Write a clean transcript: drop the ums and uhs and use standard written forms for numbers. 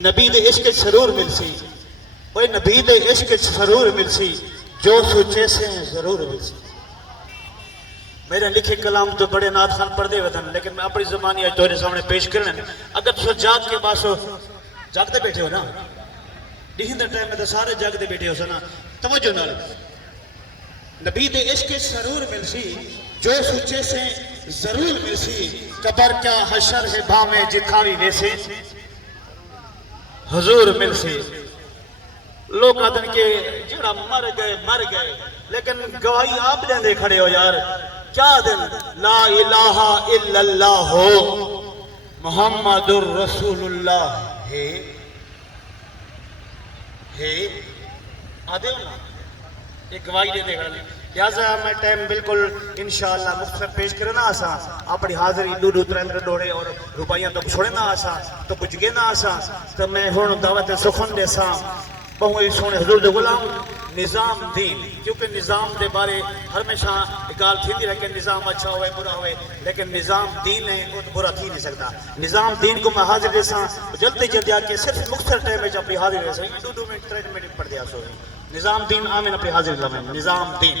نبی دے عشق سرور مل سی، وہ نبی دے عشق سرور مل سی، جو سوچے سے ضرور مل سی۔ میرے لکھے کلام تو بڑے نعت خان پڑھ دے وطن، لیکن میں اپنی زبانی آج تمہارے سامنے پیش کرنا۔ اگر تو جاگ کے باسو جاگتے بیٹھے ہو نا، ڈیہن دا ٹائم میں تو سارے جاگتے بیٹھے ہو سنا، توجہ نال نبی دے عشق سرور مل سی، جو سوچے سے ضرور مل سی، قبر کیا حشر ہے بھامے جتھاوی ویسے حضور مل سی۔ لوگ آدھن کے جڑا مر گئے لیکن گواہی آپ دیں دے کھڑے ہو یار، کیا دن لا الہ الا اللہ ہو محمد الرسول اللہ ہے آدھے ہو نا، ایک گواہی دیں دے کھڑے ہیں۔ لہذا میں ٹائم بالکل انشاءاللہ مختصر پیش کرنا آسا، اپنی حاضری دو ترندر ڈوڑے اور روپائیاں تو چھوڑنا آسا تو کچھ گینا آسا، تو میں ہون دعوت سخن دے سا بہوئی سونے حضور دے غلام نظام دین، کیونکہ نظام دے بارے ہمیشہ اقال تھی دی رکھے نظام اچھا ہوئے برا ہوئے، لیکن نظام دین ہے وہ برا تھی نہیں سکتا۔ نظام دین کو میں حاضر دے سا جلدی جلدی آکے صرف مختصر ٹائم میں اپنی حاضر دے سا، دو منٹ 3 منٹ پڑھ دیا سو نظام دین آمین اپنی حاضر لمحے نظام دین